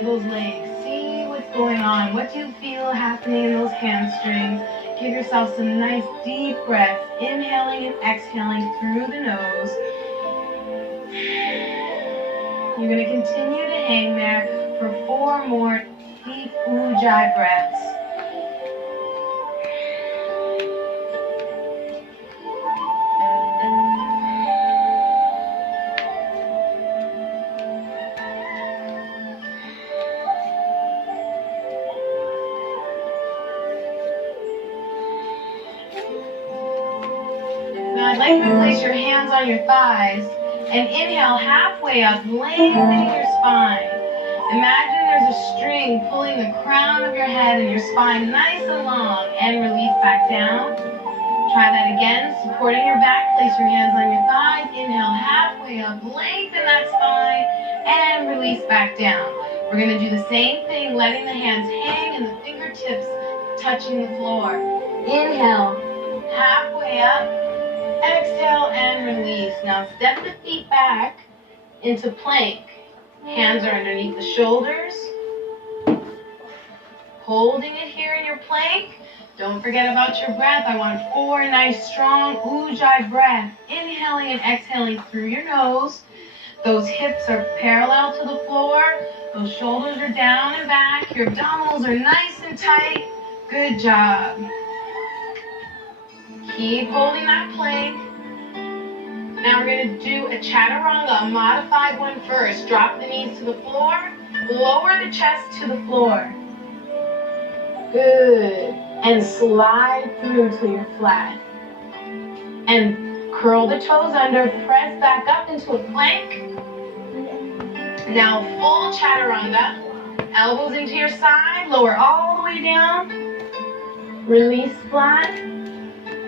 to those legs. See what's going on. What do you feel happening in those hamstrings? Give yourself some nice deep breaths, inhaling and exhaling through the nose. You're going to continue to hang there for 4 more deep ujjayi breaths. Now I'd like you to place your hands on your thighs and inhale halfway up, lengthening your spine. Imagine there's a string pulling the crown of your head and your spine nice and long, and release back down. Try that again, supporting your back. Place your hands on your thighs. Inhale halfway up, lengthen that spine, and release back down. We're going to do the same thing, letting the hands hang and the fingertips touching the floor. Inhale, halfway up, exhale, and release. Now step the feet back into plank. Hands are underneath the shoulders. Holding it here in your plank. Don't forget about your breath. I want 4 nice, strong ujjayi breaths. Inhaling and exhaling through your nose. Those hips are parallel to the floor. Those shoulders are down and back. Your abdominals are nice and tight. Good job. Keep holding that plank. Now we're going to do a chaturanga, a modified one first. Drop the knees to the floor. Lower the chest to the floor. Good. And slide through till you're flat. And curl the toes under. Press back up into a plank. Now full chaturanga. Elbows into your side. Lower all the way down. Release flat.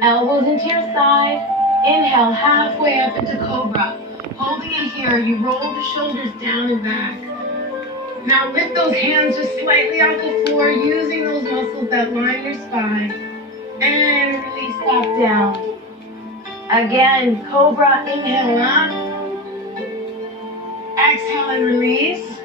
Elbows into your side. Inhale halfway up into cobra. Holding it here, you roll the shoulders down and back. Now lift those hands just slightly off the floor, using those muscles that line your spine. And release back down. Again, cobra, inhale up. Exhale and release.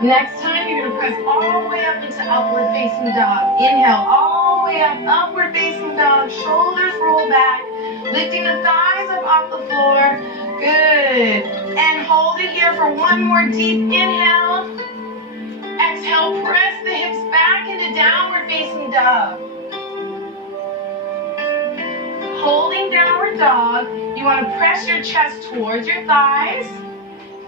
Next time, you're going to press all the way up into upward facing dog. Inhale all the way up, upward facing dog. Shoulders roll back. Lifting the thighs up off the floor. Good. And hold it here for 1 more deep inhale. Exhale, press the hips back into downward facing dog. Holding downward dog, you want to press your chest towards your thighs.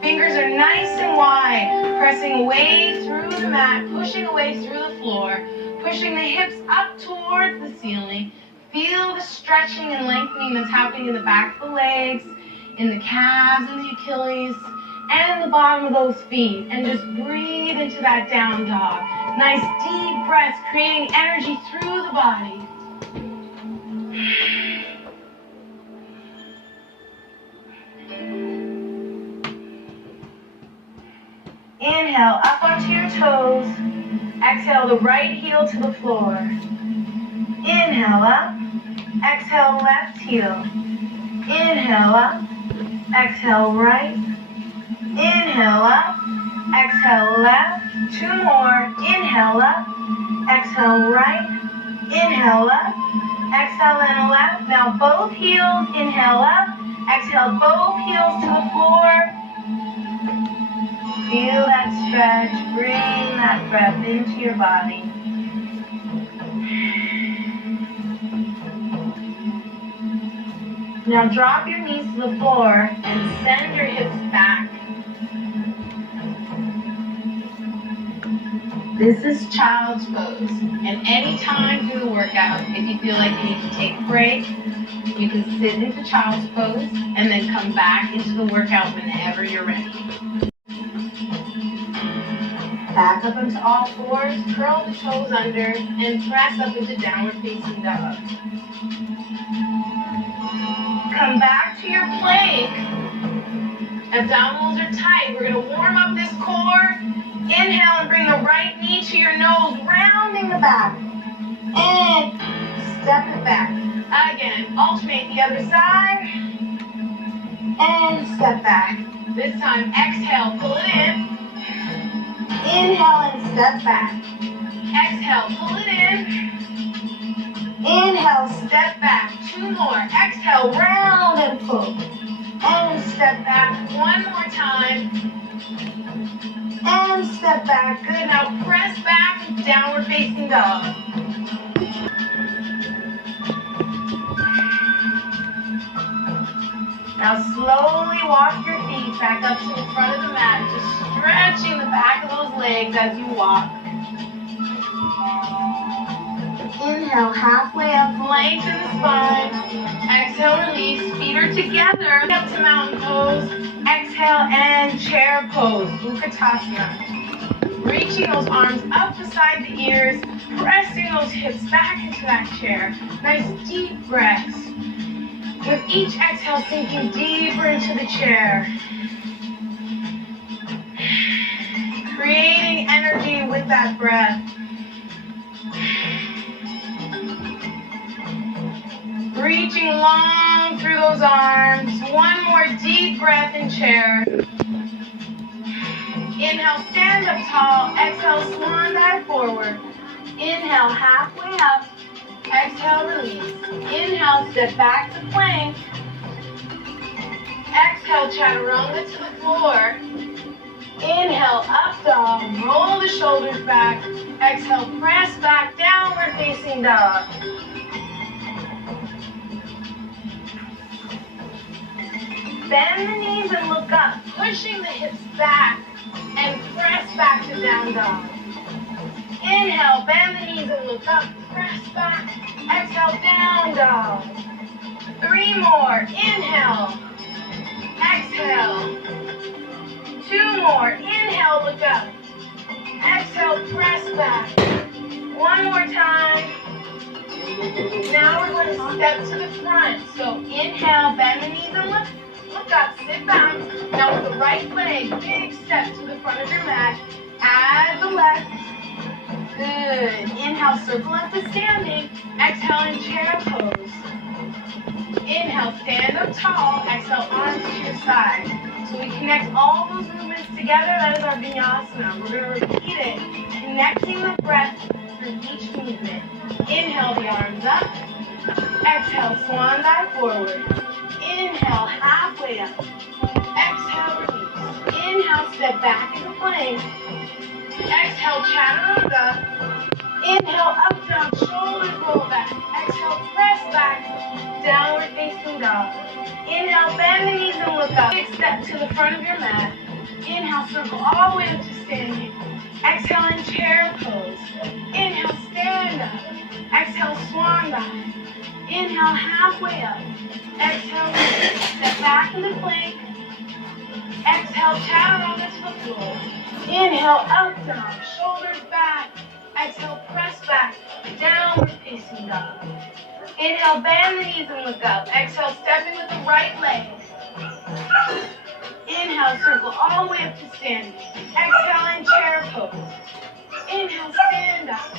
Fingers are nice and wide, pressing away through the mat, pushing away through the floor, pushing the hips up towards the ceiling. Feel the stretching and lengthening that's happening in the back of the legs, in the calves and the Achilles, and the bottom of those feet. And just breathe into that down dog. Nice deep breaths, creating energy through the body. Inhale, up onto your toes. Exhale, the right heel to the floor. Inhale up. Exhale, left heel. Inhale up. Exhale, right. Inhale up. Exhale, left. 2 more. Inhale up. Exhale, right. Inhale up. Exhale and left. Now both heels. Inhale up. Exhale, both heels to the floor. Feel that stretch. Bring that breath into your body. Now drop your knees to the floor and send your hips back. This is child's pose. And any time through the workout, if you feel like you need to take a break, you can sit into child's pose and then come back into the workout whenever you're ready. Back up into all fours, curl the toes under, and press up into downward facing dog. Come back to your plank. Abdominals are tight. We're going to warm up this core. Inhale and bring the right knee to your nose, rounding the back. And step it back. Again, alternate the other side. And step back. This time, exhale, pull it in. Inhale and step back. Exhale, pull it in. Inhale, step back. 2 more. Exhale, round and pull. And step back. 1 more time. And step back. Good. Now press back, downward facing dog. Now slowly walk your feet back up to the front of the mat, just stretching the back of those legs as you walk. Inhale, halfway up, lengthen the spine. Exhale, release, feet are together. Up to mountain pose. Exhale and chair pose, Utkatasana. Reaching those arms up beside the ears, pressing those hips back into that chair. Nice deep breaths. With each exhale, sinking deeper into the chair. Creating energy with that breath. Reaching long through those arms. 1 more deep breath in chair. Inhale, stand up tall. Exhale, swan dive forward. Inhale, halfway up. Exhale, release. Inhale, step back to plank. Exhale, chaturanga to the floor. Inhale, up dog. Roll the shoulders back. Exhale, press back, downward facing dog. Bend the knees and look up, pushing the hips back and press back to down dog. Inhale, bend the knees and look up, press back. Exhale, down dog. 3 more. Inhale. Exhale. 2 more. Inhale, look up. Exhale, press back. 1 more time. Now we're going to step to the front. So inhale, bend the knees and look up, sit back. Now with the right leg, big step to the front of your mat. Add the left. Good. Inhale, circle up to standing. Exhale, in chair pose. Inhale, stand up tall. Exhale, arms to your side. So we connect all those movements together. That is our vinyasana. We're going to repeat it, connecting the breath through each movement. Inhale, the arms up. Exhale, swan dive forward. Inhale, halfway up. Exhale, release. Inhale, step back into plank. Exhale, chaturanga. Inhale, up dog, shoulders roll back. Exhale, press back, downward facing dog. Inhale, bend the knees and look up. Big step to the front of your mat. Inhale, circle all the way up to standing. Exhale, in chair pose. Inhale, stand up. Exhale, swan dive. Inhale, halfway up. Exhale, release. Step back into plank. Exhale, chaturanga to the floor. Inhale, up dog, shoulders back. Exhale, press back, downward facing dog. Inhale, bend the knees and look up. Exhale, stepping with the right leg. Inhale, circle all the way up to standing. Exhale, in chair pose. Inhale, stand up.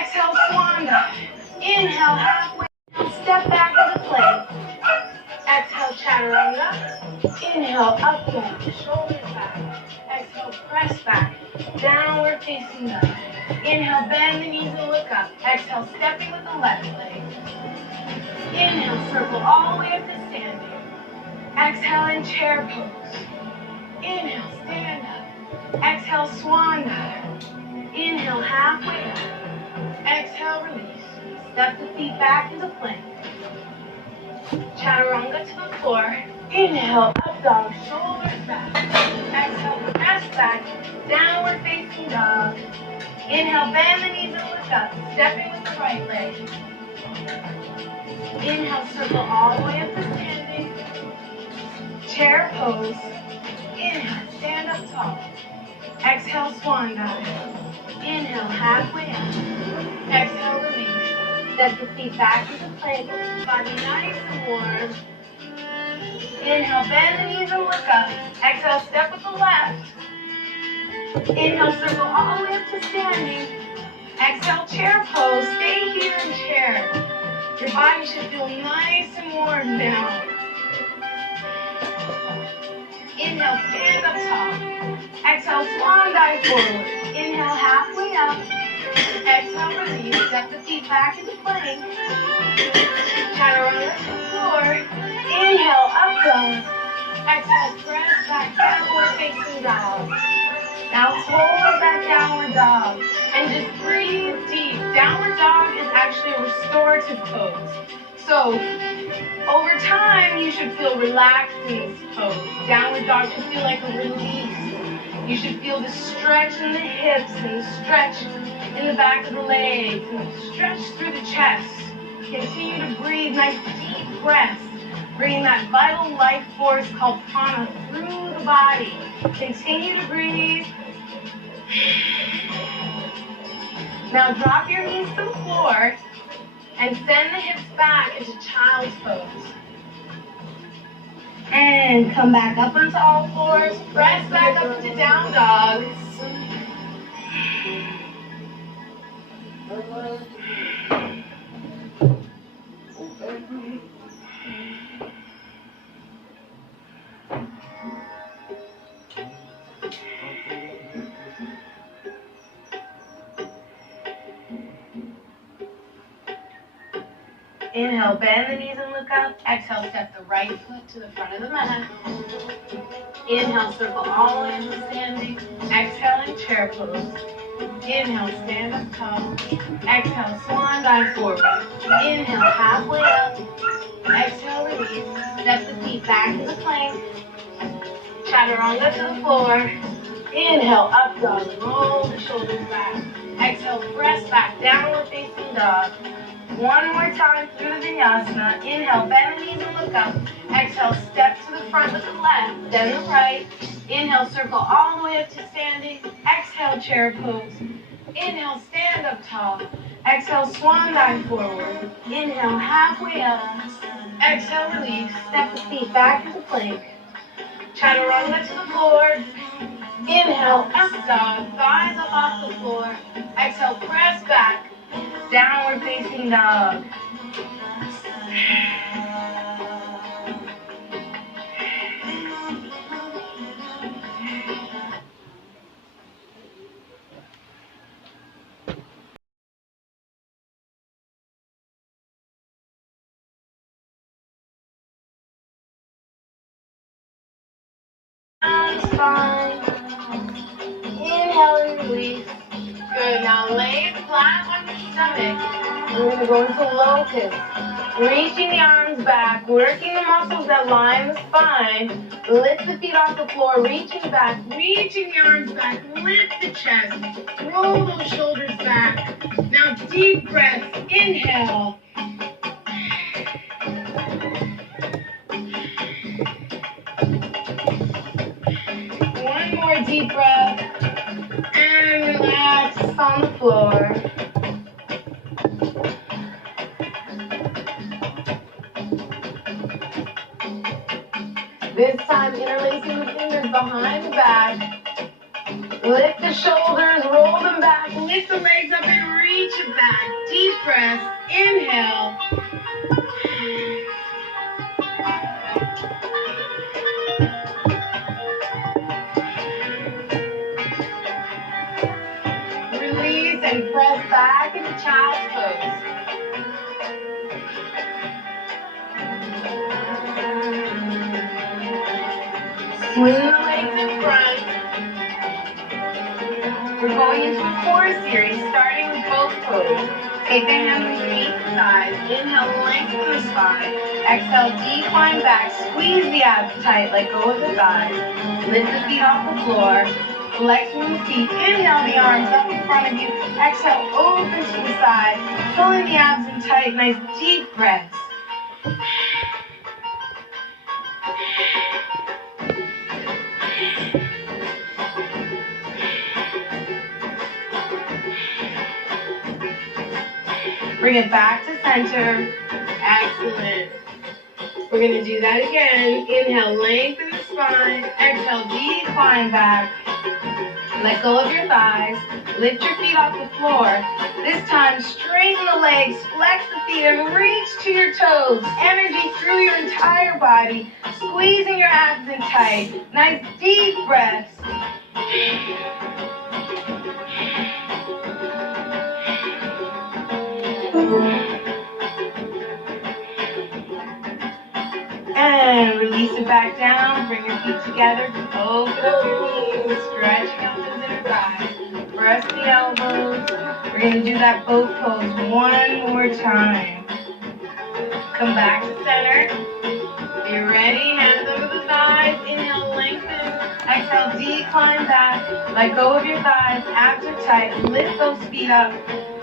Exhale, swan dive. Inhale, halfway. Step back into plank. Exhale, chaturanga. Inhale, up dog, shoulders back. Exhale, press back, downward facing dog. Inhale, bend the knees and look up. Exhale, stepping with the left leg. Inhale, circle all the way up to standing. Exhale, in chair pose. Inhale, stand up. Exhale, swan dive. Inhale, halfway up. Exhale, release. Step the feet back into plank. Chaturanga to the floor. Inhale, up dog, shoulders back. Exhale, press back, downward facing dog. Inhale, bend the knees and look up, stepping with the right leg. Inhale, circle all the way up to standing. Chair pose. Inhale, stand up tall. Exhale, swan dive. Inhale, halfway up. Exhale, release. Step the feet back into plank. Body nice and warm. Inhale, bend the knees and look up. Exhale, step with the left. Inhale, circle all the way up to standing. Exhale, chair pose. Stay here in chair. Your body should feel nice and warm now. Inhale, stand up tall. Exhale, Exhale, swan dive forward. Inhale, halfway up. Exhale, release. Step the feet back into plank. Chaturanga to the floor. Inhale, up dog. Exhale, press back, downward facing dog. Now hold that downward dog and just breathe deep. Downward dog is actually a restorative pose. So over time, you should feel relaxed in this pose. Downward dog should feel like a release. You should feel the stretch in the hips and the stretch in the back of the legs and the stretch through the chest. Continue to breathe nice deep breaths, bringing that vital life force called prana through the body. Continue to breathe. Now drop your knees to the floor and send the hips back into child's pose. And come back up onto all fours. Press back up into down dog. Inhale, bend the knees and look up. Exhale, step the right foot to the front of the mat. Inhale, circle all the way into standing. Exhaling, chair pose. Inhale, stand up tall. Exhale, swan dive forward. Inhale, halfway up. Exhale, release. Step the feet back into plank. Chaturanga to the floor. Inhale, up dog. Roll the shoulders back. Exhale, press back, downward facing dog. One more time through the vinyasana. Inhale, bend the knees and look up. Exhale, step to the front with the left, then the right. Inhale, circle all the way up to standing. Exhale, chair pose. Inhale, stand up tall. Exhale, swan dive forward. Inhale, halfway up. Exhale, release. Step the feet back into plank. Chaturanga to the floor. Inhale, up dog. Thighs up off the floor. Exhale, press back. Downward facing dog. Down spine. Inhale and release. Good. Now lay flat on your stomach. We're going to go into locust. Reaching the arms back, working the muscles that line the spine. Lift the feet off the floor, reaching back, reaching the arms back. Lift the chest. Roll those shoulders back. Now deep breath. Inhale. One more deep breath. And relax on the floor. This time, interlacing the fingers behind the back. Lift the shoulders, roll them back, lift the legs up and reach it back. Deep breath. Inhale. Release and press back into child's pose. Swing the legs in front. We're going into a core series, starting with both toes. Take the hands underneath the thighs. Inhale, lengthen the spine. Exhale, decline back. Squeeze the abs tight. Let go of the thighs. Lift the feet off the floor. Flex from the feet. Inhale, the arms up in front of you. Exhale, open to the side. Pulling the abs in tight. Nice deep breaths. Bring it back to center. Excellent. We're going to do that again. Inhale, lengthen the spine. Exhale, decline back. Let go of your thighs. Lift your feet off the floor. This time, straighten the legs, flex the feet, and reach to your toes. Energy through your entire body. Squeezing your abs in tight. Nice deep breaths. And release it back down. Bring your feet together. Open up your knees. Stretching out those inner thighs. Press the elbows. We're going to do that boat pose one more time. Come back to center. Be ready. Hands over the thighs. Inhale, lengthen. Exhale, decline back. Let go of your thighs. Abs are tight. Lift those feet up.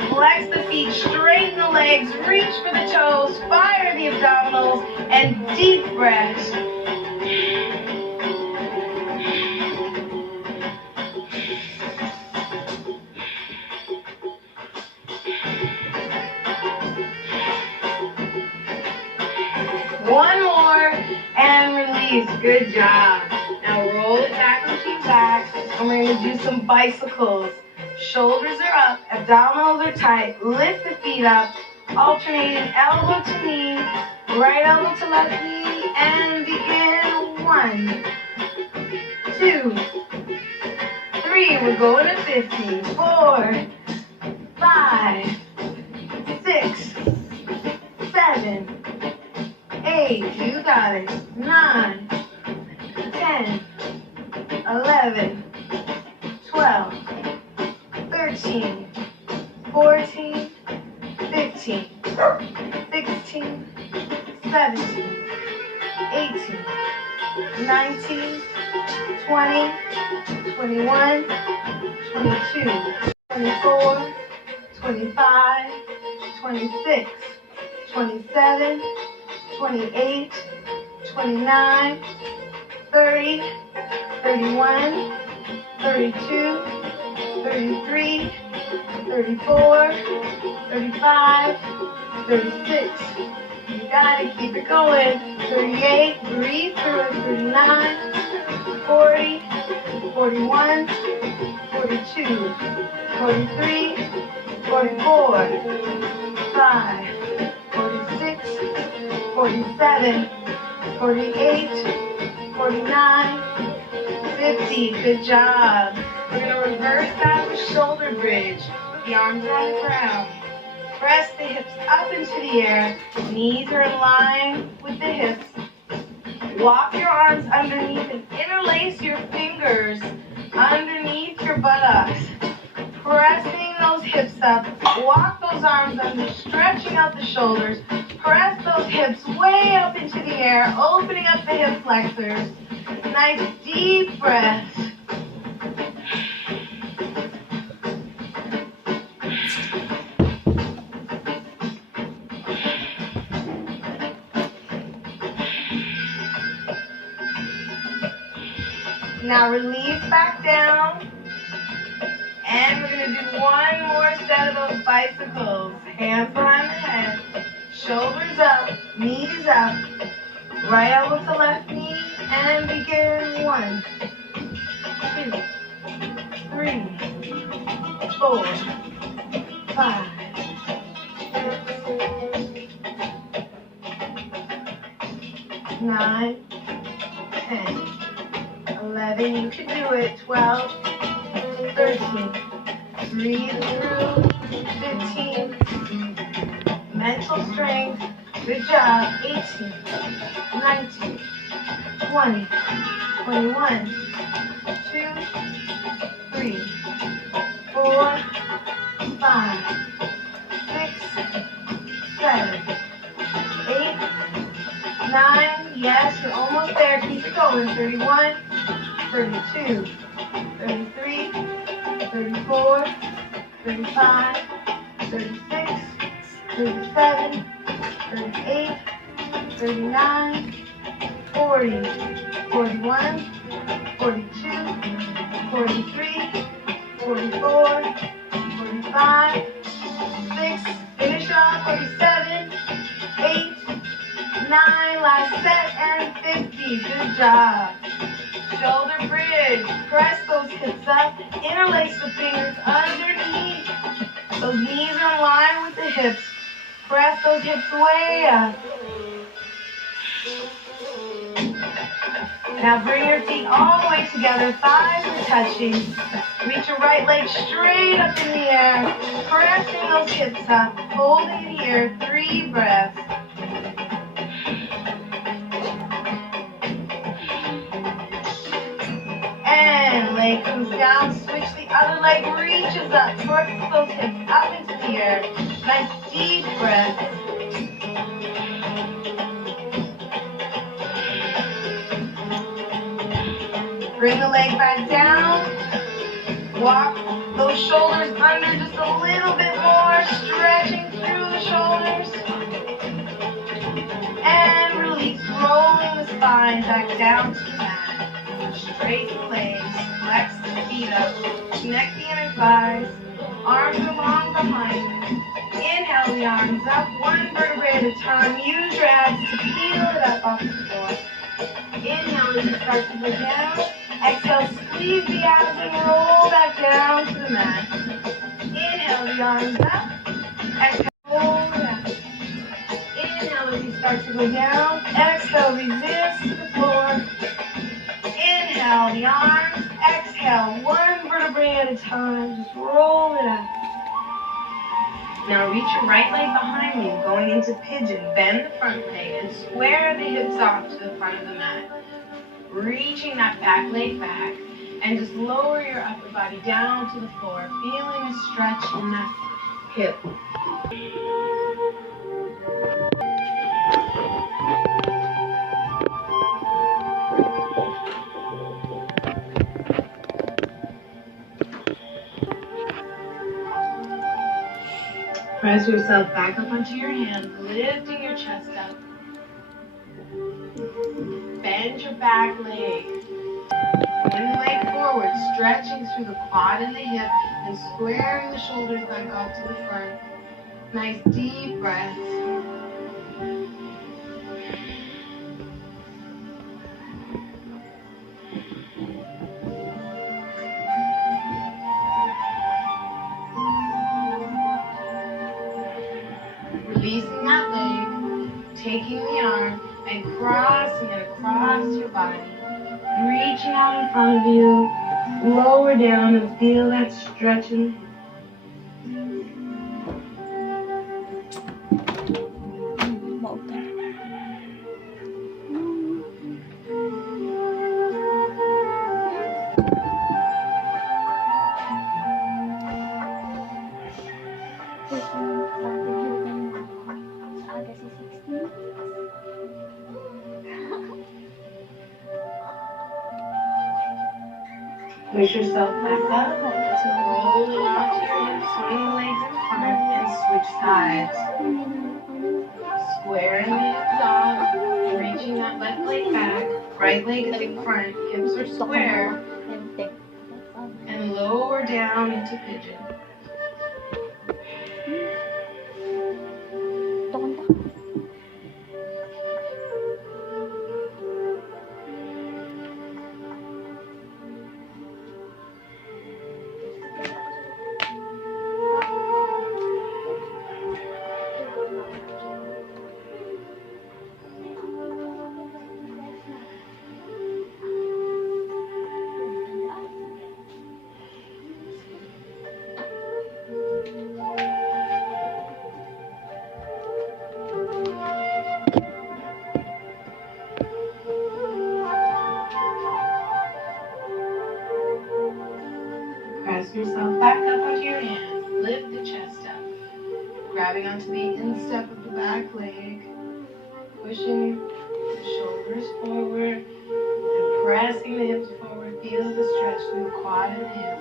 Flex the feet, straighten the legs, reach for the toes, fire the abdominals, and deep breaths. One more, and release. Good job. Now roll it back onto your back, and we're going to do some bicycles. Shoulders are up, abdominals are tight, lift the feet up, alternating elbow to knee, right elbow to left knee, and begin. 1, 2, 3, we're going to 50, 4, 5, 6, 7, 8, you got it, 9, 10, 11, 12, 13, 14, 15, 16, 17, 18, 19, 20, 21, 22, 24, 25, 26, 27, 28, 29, 30, 31, 32, 33, 34, 35, 36. You got it. Keep it going. 38. Breathe through it. 39, 40, 41, 42, 43, 44, 45, 46, 47, 48, 49, 50. Good job. We're going to reverse that with shoulder bridge. The arms are on the ground. Press the hips up into the air. Knees are in line with the hips. Walk your arms underneath and interlace your fingers underneath your buttocks. Pressing those hips up. Walk those arms under, stretching out the shoulders. Press those hips way up into the air, opening up the hip flexors. Nice deep breaths. Now release back down, and we're going to do one more set of those bicycles. Hands behind the head, shoulders up, knees up, right elbow to left knee, and begin. 1, 2, 3, 4, 5, 6, 9, 10. 11, you can do it. 12, 13, breathe through. 15, mental strength, good job. 18, 19, 20, 21, 2, 3, 4, 5, 6, 7, 8, 9, yes, you're almost there. Keep it going. 31, 32, 33, 34, 35, 36, 37, 38, 39, 40, 41, 42, 43, 44, 45, 6, finish off, 47, 8, 9, last set, and 50. Good job. Shoulder bridge. Press those hips up. Interlace the fingers underneath. Those knees are in line with the hips. Press those hips way up. Now bring your feet all the way together, thighs are touching. Reach your right leg straight up in the air, pressing those hips up, holding it here, 3 breaths. And leg comes down, switch the other leg, reaches up, towards those hips, up into the air. Nice deep breath. Bring the leg back down. Walk those shoulders under just a little bit more, stretching through the shoulders. And release, rolling the spine back down to the mat. Straighten the legs, flex the feet up, connect the inner thighs, arms are long behind you. Inhale the arms up, 1 vertebrae at a time. Use your abs to peel it up off the floor. Inhale as you start to go down. Exhale, squeeze the abs and roll back down to the mat. Inhale the arms up. Exhale, roll it up. Inhale as you start to go down. Exhale, resist to the floor. Inhale the arms. Exhale, 1 vertebrae at a time. Just roll it up. Now reach your right leg behind you, going into pigeon. Bend the front leg and square the hips off to the front of the mat. Reaching that back leg back, and just lower your upper body down to the floor, feeling a stretch in that hip. Press yourself back up onto your hands, lifting your chest up. Bend your back leg. Bring the leg forward, stretching through the quad and the hip, and squaring the shoulders back off to the front. Nice deep breaths. Releasing that leg, taking the arm and crossing it across your body. Reaching out in front of you, lower down and feel that stretch in the hip. Push yourself back up, rolling onto your hips, swing the legs in front, and switch sides. Squaring the hips off, reaching that left leg back, right leg is in front, hips are square, and lower down into pigeon. Press yourself back up onto your hands. Lift the chest up. Grabbing onto the instep of the back leg. Pushing the shoulders forward. And pressing the hips forward. Feel the stretch through the quad and the hip.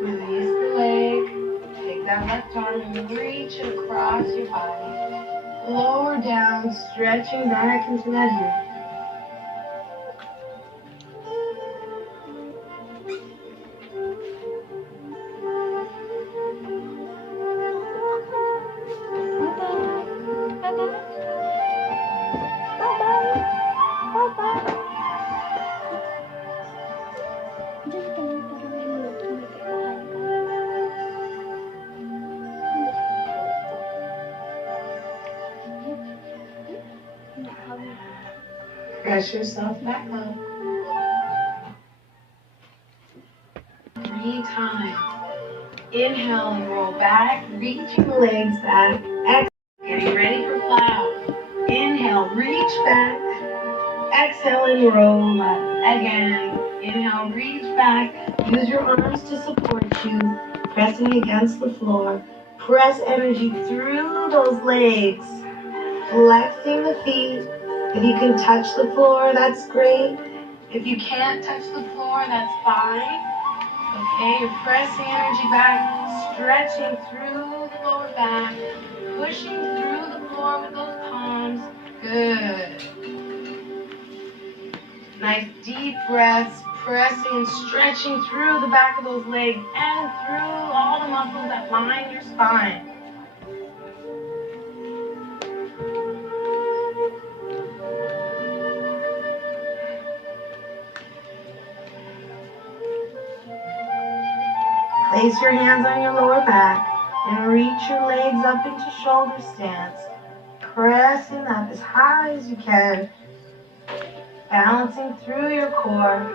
Release the leg, take that left arm and reach it across your body. Lower down, stretching back into that hip. Press yourself back up. 3 times. Inhale and roll back. Reach your legs back. Exhale. Getting ready for plow. Inhale, reach back. Exhale and roll up. Again. Inhale, reach back. Use your arms to support you. Pressing against the floor. Press energy through those legs. Flexing the feet. If you can touch the floor, that's great. If you can't touch the floor, that's fine. Okay, you're pressing energy back, stretching through the lower back, pushing through the floor with those palms. Good. Nice deep breaths, pressing and stretching through the back of those legs and through all the muscles that line your spine. Place your hands on your lower back and reach your legs up into shoulder stance. Pressing up as high as you can. Balancing through your core.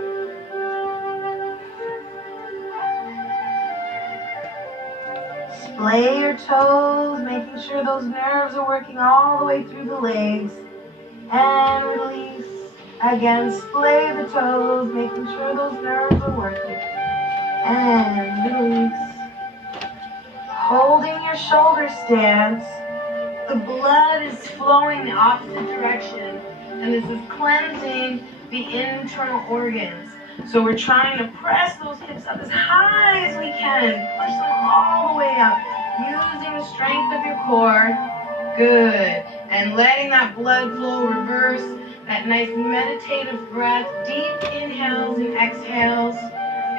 Splay your toes, making sure those nerves are working all the way through the legs. And release. Again, splay the toes, making sure those nerves are working. And release. Holding your shoulder stance, the blood is flowing the opposite direction, and this is cleansing the internal organs. So we're trying to press those hips up as high as we can, push them all the way up, using the strength of your core. Good. And letting that blood flow reverse, that nice meditative breath, deep inhales and exhales,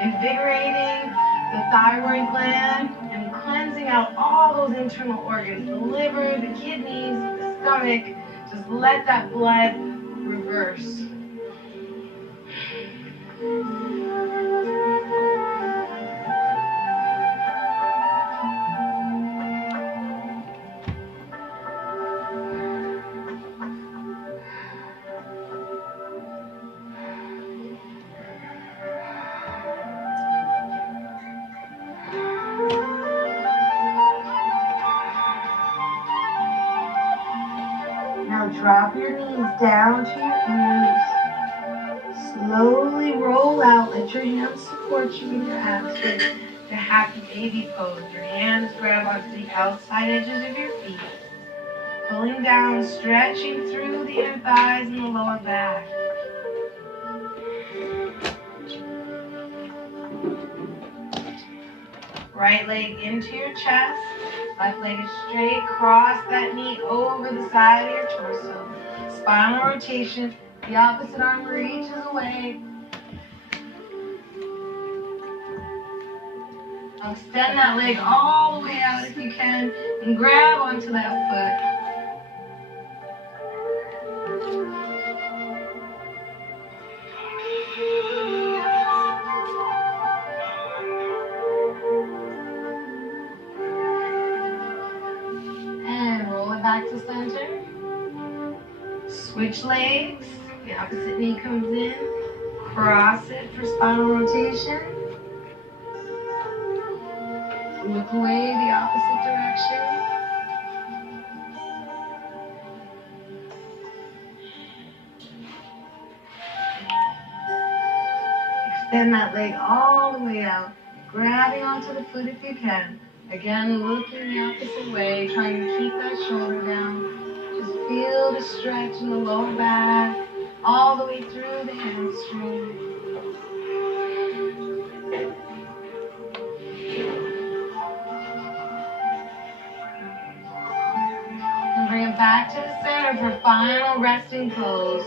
invigorating the thyroid gland and cleansing out all those internal organs, the liver, the kidneys, the stomach. Just let that blood reverse. Drop your knees down to your ears. Slowly roll out. Let your hands support you in your abs. The happy baby pose. Your hands grab onto the outside edges of your feet. Pulling down, stretching through the inner thighs and the lower back. Right leg into your chest. Left leg is straight. Cross that knee over the side of your torso. Spinal rotation. The opposite arm reaches away. Now extend that leg all the way out if you can and grab onto that foot. Back to center. Switch legs. The opposite knee comes in. Cross it for spinal rotation. Look away the opposite direction. Extend that leg all the way out. Grabbing onto the foot if you can. Again, looking the opposite way, trying to keep that shoulder down. Just feel the stretch in the lower back, all the way through the hamstring. And bring it back to the center for final resting pose.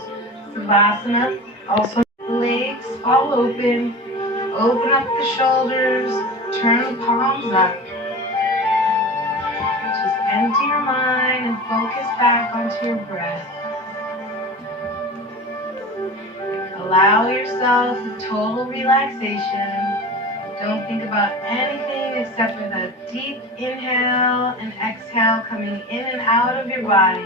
Savasana. Also, legs fall open. Open up the shoulders. Turn the palms up. Empty your mind and focus back onto your breath. Allow yourself total relaxation. Don't think about anything except for the deep inhale and exhale coming in and out of your body.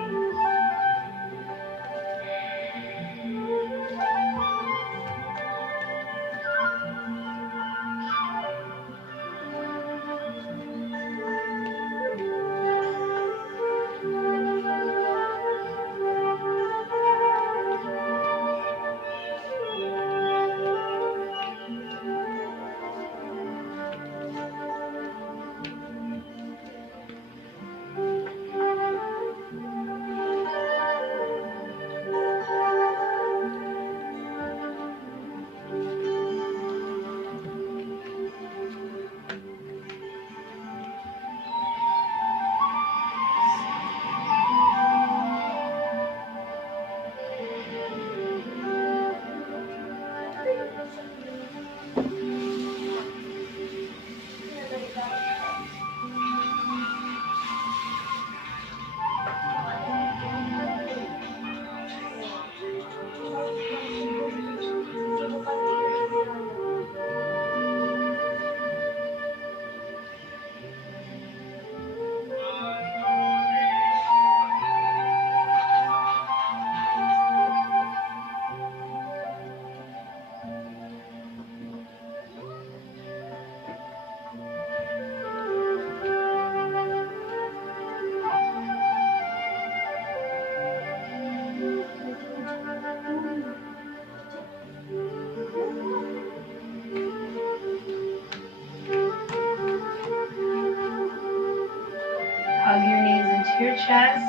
chest.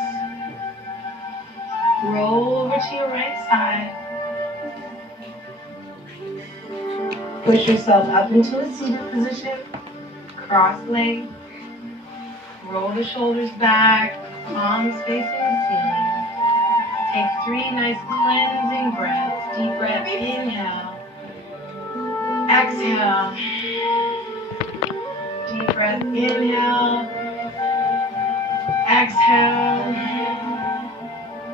Roll over to your right side. Push yourself up into a seated position. Cross legs. Roll the shoulders back. Palms facing the ceiling. Take 3 nice cleansing breaths. Deep breath. Inhale. Exhale. Deep breath. Inhale. Exhale.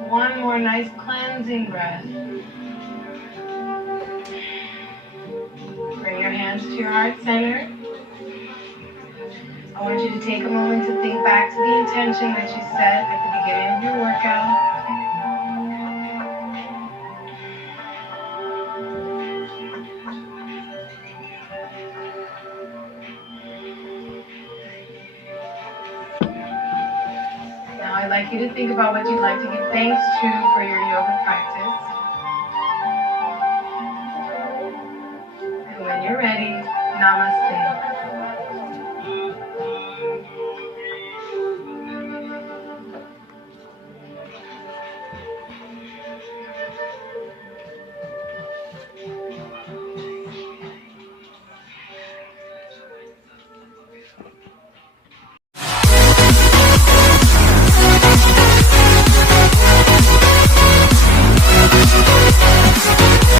One more nice cleansing breath. Bring your hands to your heart center. I want you to take a moment to think back to the intention that you set at the beginning of your workout. Now I'd like you to think about what you'd like to give thanks to for your yoga practice. And when you're ready, namaste.